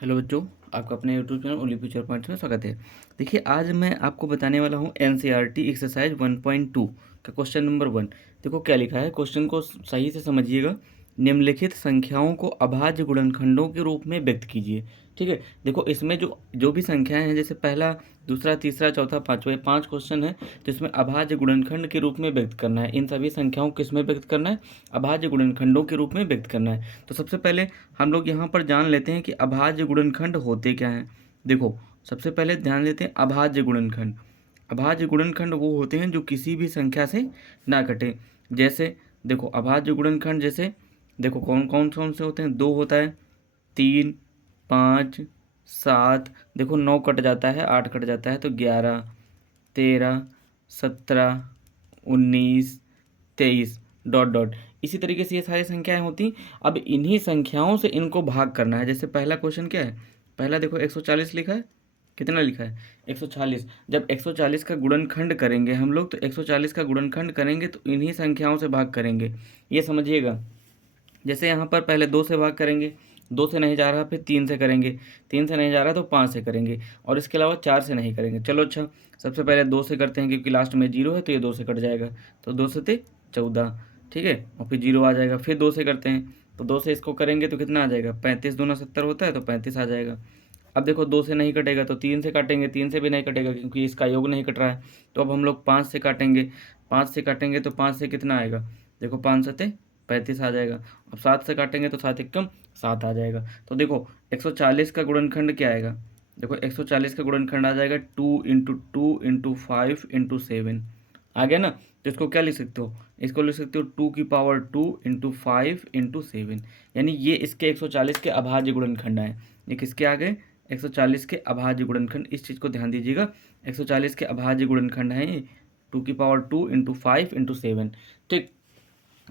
Hello बच्चों, आपका अपने YouTube channel only future points में स्वागत है। देखिए, आज मैं आपको बताने वाला हूँ एनसीईआरटी एक्सरसाइज 1.2 का क्वेश्चन नंबर 1। देखो क्या लिखा है, क्वेश्चन को सही से समझिएगा। निम्नलिखित संख्याओं को अभाज्य गुणनखंडों के रूप में व्यक्त कीजिए। ठीक है, देखो इसमें जो जो भी संख्याएं हैं, जैसे पहला, दूसरा, तीसरा, चौथा, पाँचवा, ये 5 क्वेश्चन है, तो इसमें अभाज्य गुणनखंड के रूप में व्यक्त करना है। इन सभी संख्याओं को किसमें व्यक्त करना है? अभाज्य गुणनखंडों के रूप में व्यक्त करना है। तो सबसे पहले हम लोग यहाँ पर जान लेते हैं कि अभाज्य गुणनखंड होते क्या हैं। देखो, सबसे पहले ध्यान देते हैं अभाज्य गुणनखंड। अभाज्य गुणनखंड वो होते हैं जो किसी भी संख्या से ना कटे। जैसे देखो, अभाज्य गुणनखंड जैसे देखो कौन कौन से होते हैं। 2 होता है, 3, 5, 7, देखो 9 कट जाता है, 8 कट जाता है, तो 11, 13, 17, 19, 23 डॉट डॉट। इसी तरीके से ये सारी संख्याएं होती। अब इन्हीं संख्याओं से इनको भाग करना है। जैसे पहला क्वेश्चन क्या है, पहला देखो 140 लिखा है। कितना लिखा है? 140। जब 140 का गुणनखंड करेंगे हम लोग, तो 140 का गुणनखंड करेंगे तो इन्हीं संख्याओं से भाग करेंगे, ये समझिएगा। जैसे यहाँ पर पहले 2 से भाग करेंगे, 2 से नहीं जा रहा, फिर 3 से करेंगे, 3 से नहीं जा रहा तो 5 से करेंगे, और इसके अलावा 4 से नहीं करेंगे। चलो अच्छा, सबसे पहले 2 से करते हैं, क्योंकि लास्ट में 0 है तो ये 2 से कट जाएगा, तो 2 से 14, ठीक है, और फिर 0 आ जाएगा। फिर 2 से करते हैं, तो 2 से इसको करेंगे तो कितना आ जाएगा? 35 दूना 70 होता है, तो 35 आ जाएगा। अब देखो 2 से नहीं कटेगा तो 3 से काटेंगे, 3 से भी नहीं कटेगा क्योंकि इसका योग नहीं कट रहा है। तो अब हम लोग 5 से काटेंगे, 5 से काटेंगे तो 5 से कितना आएगा? देखो 5 सते 35 आ जाएगा। अब 7 से काटेंगे तो 7 एकम 7 आ जाएगा। तो देखो 140 का गुणनखंड क्या आएगा? देखो 140 का गुणनखंड आ जाएगा 2 इंटू 2 इंटू 5 इंटू 7। आ गया ना? तो इसको क्या लिख सकते हो? इसको लिख सकते हो 2 की पावर 2 इंटू 5 इंटू 7। यानी ये इसके 140 के अभाज्य गुणनखंड आए। ये किसके आ गए? 140 के अभाज्य गुणनखंड। इस चीज़ को ध्यान दीजिएगा, 140 के अभाज्य गुणनखंड हैं ये 2 की पावर 2 इंटू 5 इंटू 7। ठीक,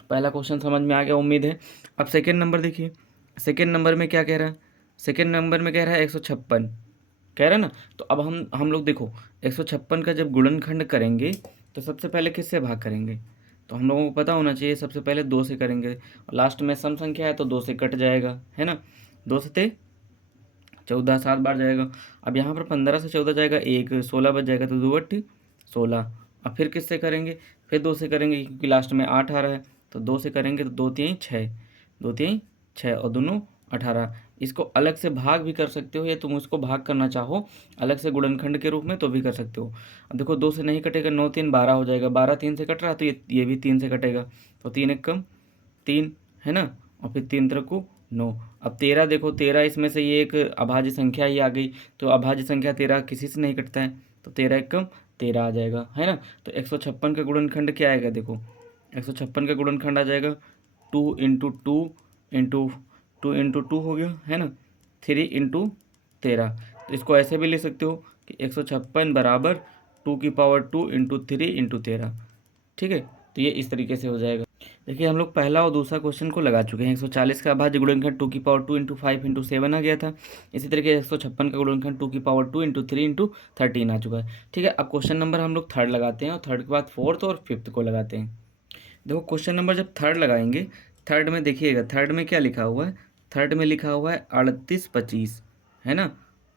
पहला क्वेश्चन समझ में आ गया उम्मीद है। अब सेकेंड नंबर देखिए, सेकेंड नंबर में क्या कह रहा है? सेकेंड नंबर में कह रहा है 156 कह रहा है ना। तो अब हम लोग देखो 156 का जब गुणनखंड करेंगे तो सबसे पहले किससे भाग करेंगे? तो हम लोगों को पता होना चाहिए, सबसे पहले 2 से करेंगे, और लास्ट में सम संख्या है तो 2 से कट जाएगा, है ना। 2 से 14, 7 बार जाएगा। अब यहाँ पर 15 से 14 जाएगा, 1 16 बच जाएगा, तो 2 8 16। अब फिर किससे करेंगे? फिर 2 से करेंगे क्योंकि लास्ट में 8 आ रहा है, तो 2 से करेंगे तो 2 3 6, 2 3 6 और दोनों 18। इसको अलग से भाग भी कर सकते हो, या तुम उसको भाग करना चाहो अलग से गुणनखंड के रूप में तो भी कर सकते हो। अब देखो 2 से नहीं कटेगा, 9 3 12 हो जाएगा, 12 3 से कट रहा है तो ये भी 3 से कटेगा, तो 3 एक कम 3, है ना, और फिर 3 त्रिक 9। अब 13 देखो, 13 इसमें से ये एक अभाज्य संख्या ही आ गई, तो अभाज्य संख्या 13 किसी से नहीं कटता है, तो 13 एक कम 13 आ जाएगा, है ना। तो 156 का गुणनखंड क्या आएगा? देखो 156 का गुणनखंड आ जाएगा 2 इंटू 2 इंटू 2 इंटू 2 हो गया, है ना, 3 इंटू 13। तो इसको ऐसे भी लिख सकते हो कि 156 बराबर 2 की पावर 2 इंटू 3 इंटू 13। ठीक है, तो ये इस तरीके से हो जाएगा। देखिए हम लोग पहला और दूसरा क्वेश्चन को लगा चुके हैं। 140 का अभाज्य गुणनखंड 2 की पावर 2 इंटू 5 इंटू 7 आ गया था। इसी तरीके 156 का गुणनखंड 2 की पावर 2 इंटू 3 इंटू 13 आ चुका है। ठीक है, अब क्वेश्चन नंबर हम लोग थर्ड लगाते हैं, और थर्ड के बाद फोर्थ और फिफ्थ को लगाते हैं। देखो क्वेश्चन नंबर जब थर्ड लगाएंगे, थर्ड में देखिएगा, थर्ड में क्या लिखा हुआ है? थर्ड में लिखा हुआ है 38 25, है ना,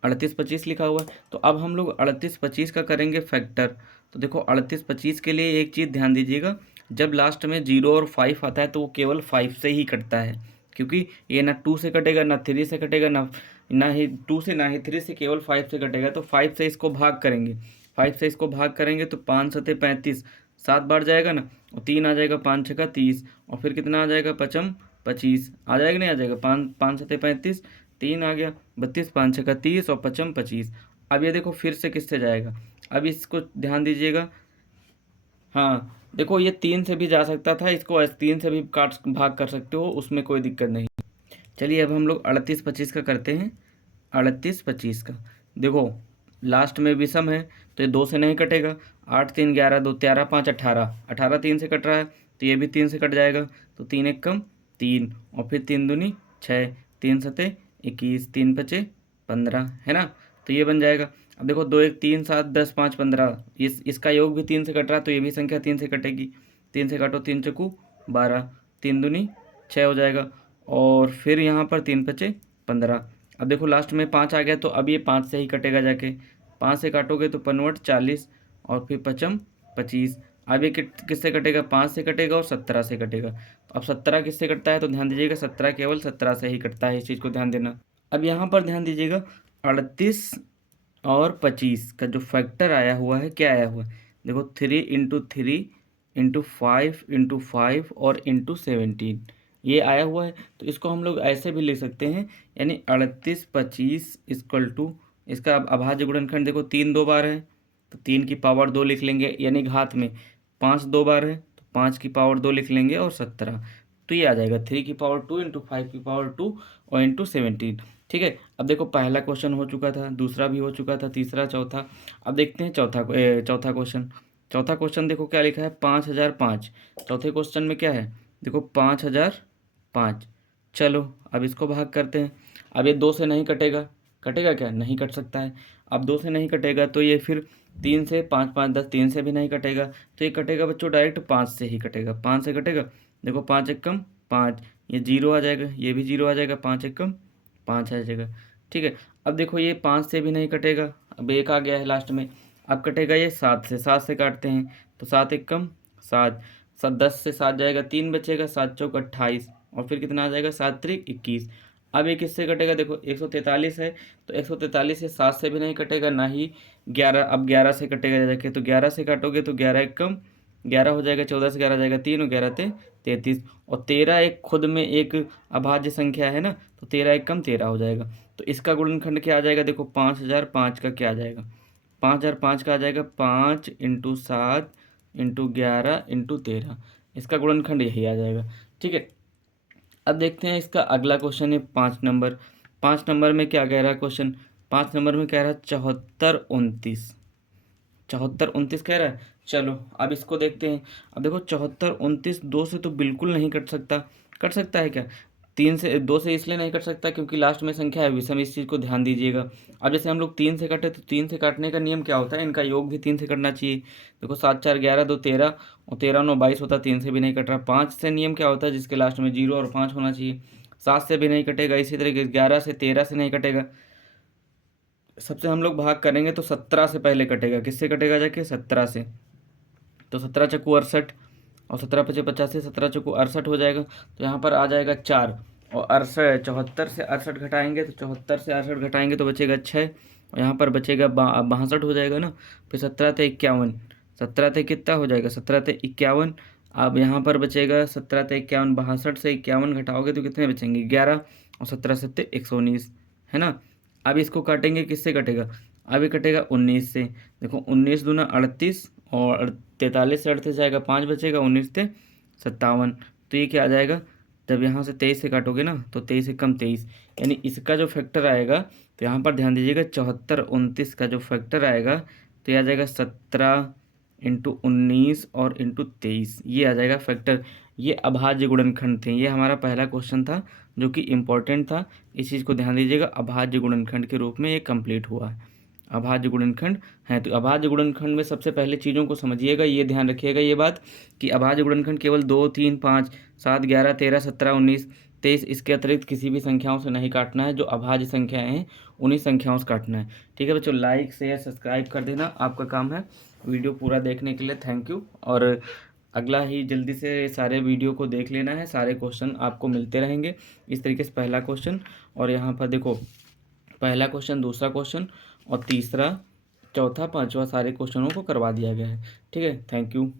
38 25 लिखा हुआ है। तो अब हम लोग 38 25 का करेंगे फैक्टर। तो देखो 38 25 के लिए एक चीज़ ध्यान दीजिएगा, जब लास्ट में 0 और 5 आता है तो वो केवल 5 से ही कटता है, क्योंकि ये ना 2 से कटेगा, ना 3 से कटेगा, ना ही 2 से, ना ही 3 से, केवल 5 से कटेगा। तो 5 से इसको भाग करेंगे, 5 से इसको भाग करेंगे तो 5 सते 35, 7 बार जाएगा ना, और 3 आ जाएगा, 5 छक्का 30, और फिर कितना आ जाएगा? पचम 25 आ जाएगा, नहीं आ जाएगा? 5 5 सते 35, 3 आ गया 32, 5 छक्का 30 और पचम 25। अब ये देखो फिर से किससे जाएगा? अब इसको ध्यान दीजिएगा, हाँ देखो ये 3 से भी जा सकता था, इसको 3 से भी काट भाग कर सकते हो, उसमें कोई दिक्कत नहीं। चलिए अब हम लोग 38 25 का करते हैं। 38 25 का देखो लास्ट में विषम है तो ये 2 से नहीं कटेगा, 8 3 11 2 13 5 18, 18 3 से कट रहा है तो ये भी 3 से कट जाएगा, तो 3 एक कम 3, और फिर 3 दूनी 6, 3 सते 21, 3 पचे 15, है ना, तो ये बन जाएगा। अब देखो 2 1 3 7 10 5 15, इसका योग भी 3 से कट रहा है तो ये भी संख्या 3 से कटेगी, 3 से काटो 3 चकू 12, 3 दूनी 6 हो जाएगा, और फिर यहाँ पर 3 पचे 15। अब देखो लास्ट में 5 आ गया, तो अब ये 5 से ही कटेगा जाके, 5 से काटोगे तो 5 40 और फिर 5 25। अब ये किससे कटेगा, 5 से कटेगा और 17 से कटेगा। अब 17 किससे कटता है, तो ध्यान दीजिएगा 17 केवल 17 से ही कटता है, इस चीज़ को ध्यान देना। अब यहाँ पर ध्यान दीजिएगा 38 और 25 का जो फैक्टर आया हुआ है, क्या आया हुआ है, देखो 3 × 3 × 5 × 5 और ×17 ये आया हुआ है। तो इसको हम लोग ऐसे भी लिख सकते हैं, यानी 38 25 इक्वल टू, इसका अभाज्य गुणनखंड देखो 3 2 बार है तो 3 की पावर 2 लिख लेंगे, यानी घात में 5 2 बार है तो 5 की पावर 2 लिख लेंगे और 17। तो ये आ जाएगा 3 की पावर 2 × 5 की पावर 2 और ×17। ठीक है। अब देखो पहला क्वेश्चन हो चुका था, दूसरा भी हो चुका था, तीसरा, चौथा। अब देखते हैं चौथा क्वेश्चन। चौथा क्वेश्चन देखो क्या लिखा है, 5005। चौथे क्वेश्चन में क्या है, देखो 5005। चलो अब इसको भाग करते हैं। अब ये 2 से नहीं कटेगा, कटेगा क्या, नहीं कट सकता है। अब 2 से नहीं कटेगा तो ये फिर 3 से, 5 5 10, 3 से भी नहीं कटेगा, तो ये कटेगा बच्चों डायरेक्ट 5 से ही कटेगा, 5 से कटेगा। देखो 5 1 5, ये 0 आ जाएगा, ये भी 0 आ जाएगा, 5 1 5 आ जाएगा। ठीक है। अब देखो ये 5 से भी नहीं कटेगा, अब 1 आ गया है लास्ट में। अब कटेगा ये 7 से, 7 से काटते हैं तो 7 1 7, 10 से 7 जाएगा, 3 बचेगा, 7 चौक 28 और फिर कितना आ जाएगा, 7 3 21। अब ये किससे कटेगा, देखो 143 है तो 143 से 7 से भी नहीं कटेगा, ना ही 11। अब 11 से कटेगा जाके, तो 11 से काटोगे तो 11 1 11 हो जाएगा, 14 से 11 जाएगा 3 और 11 33 और 13 एक खुद में एक अभाज्य संख्या है ना, तो 13 1 13 हो जाएगा। तो इसका गुणनखंड क्या आ जाएगा, देखो 5005 का क्या आ जाएगा, 5005 का आ जाएगा 5 × 7 × 11 × 13। इसका गुणनखंड यही आ जाएगा। ठीक है। अब देखते हैं इसका अगला क्वेश्चन है 5 नंबर। 5 नंबर में क्या कह रहा है क्वेश्चन, 5 नंबर में कह रहा है 74 29, 74 29 कह रहा है। चलो अब इसको देखते हैं। अब देखो 74 29 2 से तो बिल्कुल नहीं कट सकता। कट सकता है क्या, 3 से, 2 से इसलिए नहीं कट सकता क्योंकि लास्ट में संख्या है विषम, इस चीज़ को ध्यान दीजिएगा। अब जैसे हम लोग 3 से कटे तो 3 से काटने का नियम क्या होता है, इनका योग भी 3 से कटना चाहिए। देखो 7 4 11 2 13 और 13 9 22 होता है, 3 से भी नहीं कट रहा। 5 से नियम क्या होता है, जिसके लास्ट में 0 और 5 होना चाहिए। 7 से भी नहीं कटेगा, इसी तरीके 11 से 13 से नहीं कटेगा। सबसे हम लोग भाग करेंगे तो 17 से पहले कटेगा, किससे कटेगा जाके, 17 से। तो 17 चक्कू 68 और 17 पचे 85, 17 चक्कू 68 हो जाएगा। तो यहाँ पर आ जाएगा 4 और 68, 74 से 68 घटाएंगे तो 74 से 68 घटाएंगे तो बचेगा 6 और यहाँ पर बचेगा 62 हो जाएगा ना। फिर 17 × 51, 17 × कितना हो जाएगा, 17 × 51। अब यहाँ पर बचेगा 17 × 51, 62 से 51 घटाओगे तो कितने बचेंगे, 11 और 17 7 119, है ना। अब इसको काटेंगे, किससे कटेगा, अब ये कटेगा 19 से। देखो 19 दूना 38 और 43 से 38 जाएगा, 5 बचेगा, 19 से 57। तो ये क्या आ जाएगा, जब यहाँ से 23 से काटोगे ना तो 23 1 23, यानी इसका जो फैक्टर आएगा, तो यहाँ पर ध्यान दीजिएगा 74 29 का जो फैक्टर आएगा तो ये आ जाएगा 17 × 19 और ×23, ये आ जाएगा फैक्टर। ये अभाज्य गुणनखंड थे, ये हमारा पहला क्वेश्चन था जो कि इम्पोर्टेंट था, इस चीज़ को ध्यान दीजिएगा। अभाज्य गुणनखंड के रूप में ये कंप्लीट हुआ है, अभाज्य गुणनखंड है। तो अभाज्य गुणनखंड में सबसे पहले चीज़ों को समझिएगा, ये ध्यान रखिएगा ये बात कि अभाज्य गुणनखंड केवल 2 3 5 7 11 13 17 19 23, इसके अतिरिक्त किसी भी संख्याओं से नहीं काटना है। जो अभाज्य संख्याएं हैं उन्हीं संख्याओं से काटना है। ठीक है बच्चों, लाइक शेयर सब्सक्राइब कर देना, आपका काम है। वीडियो पूरा देखने के लिए थैंक यू। और अगला ही जल्दी से सारे वीडियो को देख लेना है, सारे क्वेश्चन आपको मिलते रहेंगे इस तरीके से। पहला क्वेश्चन और यहाँ पर देखो पहला क्वेश्चन, दूसरा क्वेश्चन और तीसरा, चौथा, पांचवा सारे क्वेश्चनों को करवा दिया गया है। ठीक है, थैंक यू।